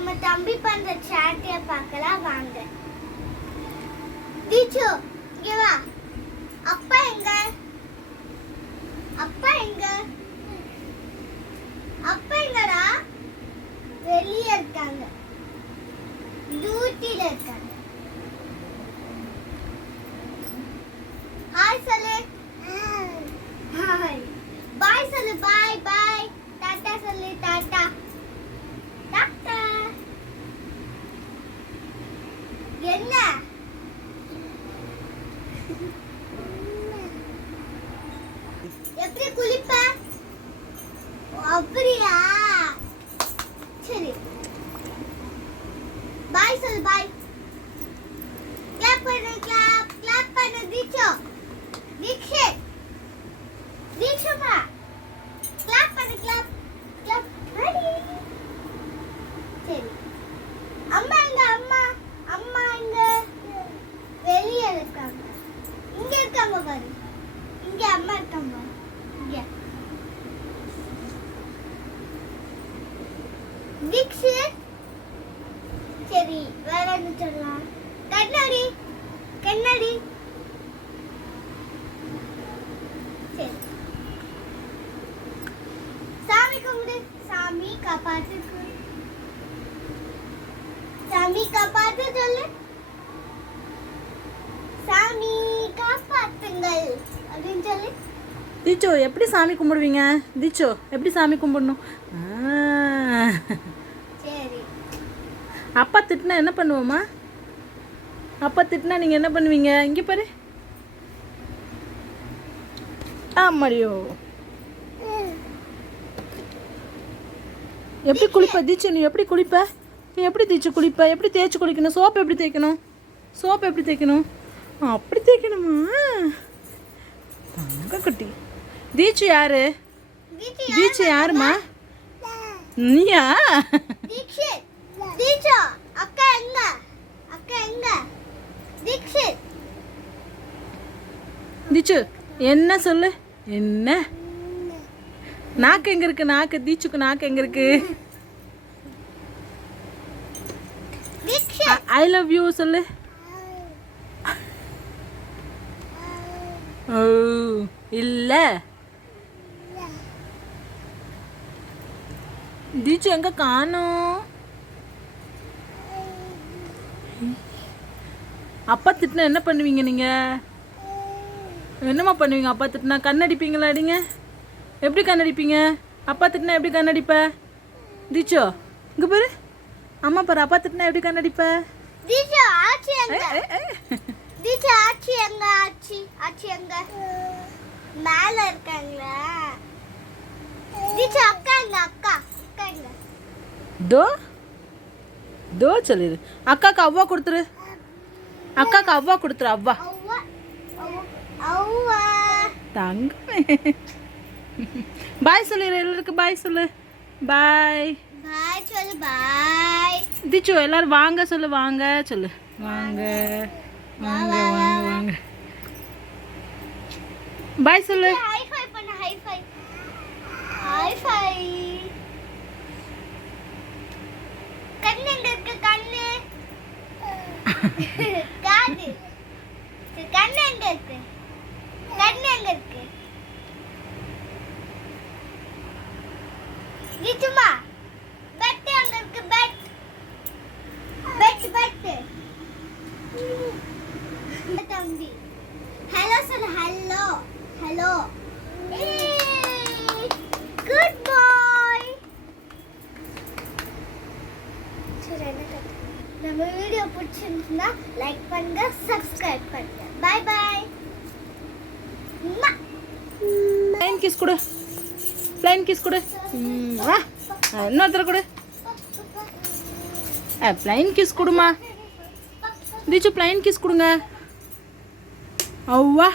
நம்ம தம்பி பண்ற சாட்டிய பார்க்கலாம் வாங்க. தீச்சு இங்க வா. அப்பா எங்க? அப்பா எங்க? அப்பா எங்கடா? வெளிய இருக்காங்க. டியூட்டில இருக்காங்க. ஹாய் சொல்லு. ஹாய். பை சொல்லு. Bye bye. டாடா சொல்லு. டாடா. டாடா. என்ன? எப்படி குளிப்ப? அப்படியா? சரி. பை சொல்லு. பை. கிளாப் பண்ணு. கிளாப். கிளாப் பண்ணு. தீச்சு. தீக்ஷித். தீக்ஷமா. கிளாப் பண்ணு. கிளாப். கிளாப். ரெடி. சரி. அம்மா எங்க? அம்மா. அம்மா எங்க? வெளிய இருக்காங்க. இங்க இருக்காங்க பாரு. இங்க அம்மா இருக்காங்க. இங்க. தீக்ஷித். சரி வேற என்ன சொல்லலாம்? கண்ணாடி. கண்ணாடி. சரி. சாமி கும்பிடு. சாமி காப்பாத்து. சாமி காப்பாத்து சொல்லு. சாமி காப்பாத்துங்கள் அப்படின்னு சொல்லு. தீச்சோ எப்படி சாமி கும்பிடுவீங்க? தீச்சோ எப்படி சாமி கும்பிடணும்? சரி. அப்பா திட்டினா என்ன பண்ணுவோம்மா? அப்பா திட்டினா நீங்கள் என்ன பண்ணுவீங்க? இங்கே பாரு. ஆமாடியோ. எப்படி குளிப்ப தீச்சு? நீ எப்படி குளிப்ப? நீ எப்படி தீச்சு குளிப்ப? எப்படி தேய்ச்சி குளிக்கணும்? சோப்பு எப்படி தேய்க்கணும்? சோப்பு எப்படி தேய்க்கணும்? அப்படி தேய்க்கணுமா? தங்க குட்டி. தீச்சு யாரு? தீச்சு யாருமா? நீயா? தீக்ஷித். தீச்சு அக்கா எங்க? அக்கா எங்க? தீக்ஷித். தீச்சு என்ன சொல்லு? என்ன நாக்கு எங்க இருக்கு? நாக்கு தீச்சுக்கு நாக்கு எங்க இருக்கு? தீக்ஷித். ஐ லவ் யூ சொல்லு. ஓ இல்ல. தீச்சு எங்க காணோம்? அப்பா திட்டினா என்ன பண்ணுவீங்க நீங்க? என்னம்மா பண்ணுவீங்க அப்பா திட்டினா? கண்ணடிப்பீங்களா? அடிங்க. எப்படி கண்ணடிப்பீங்க? அப்பா திட்டினா எப்படி கண்ணடிப்ப? தீச்சோ இங்க பாரு. அம்மா பாரு. அப்பா திட்டினா எப்படி கண்ணடிப்ப? தீச்சு ஆச்சி எங்க? தீச்சு ஆச்சி எங்க? ஆச்சி. ஆச்சி எங்க? மேல இருக்காங்களா? தீச்சு அக்கா எங்க? அக்கா. அக்கா எங்க? தோ தோ சொல்லிடு. அக்காக்கு அவ்வா கொடுத்துரு. அக்காக்கு அவ்வா கொடுத்துரு. அவ்வா. அவ்வா. அவ்வா. தங்கமே. பாய் சொல்லிடு. எல்லாருக்கும் பாய் சொல்லு. பாய். பாய் சொல்லு. பாய். தீச்சு எல்லாரும் வாங்க சொல்லு. வாங்க சொல்லு. வாங்க வாங்க வாங்க வாங்க. பாய் சொல்லு. ஹை ஃபை பண்ணு. High five. High five. கண்ணு எங்க இருக்கு? கண்ணு. காது. கண்ணு எங்க இருக்கு? கண்ணு எங்க இருக்கு? கிச்சுமா. பெட் எங்க இருக்கு? பெட். Bed bed. தம்பி ஹலோ சொல்லு. ஹலோ. ஹலோ. Good bye. சரி என்ன நம்ம வீடியோ பிடிச்சிருந்தா லைக் பண்ணுங்க, சப்ஸ்கிரைப் பண்ணுங்க. Bye bye. ப்ளைன் கிஸ் கொடு. ப்ளைன் கிஸ் கொடு. வா இன்னொருத்தர கொடு. ப்ளைன் கிஸ் கொடுமா. தீச்சு ப்ளைன் கிஸ் கொடுங்க. அவ்வா.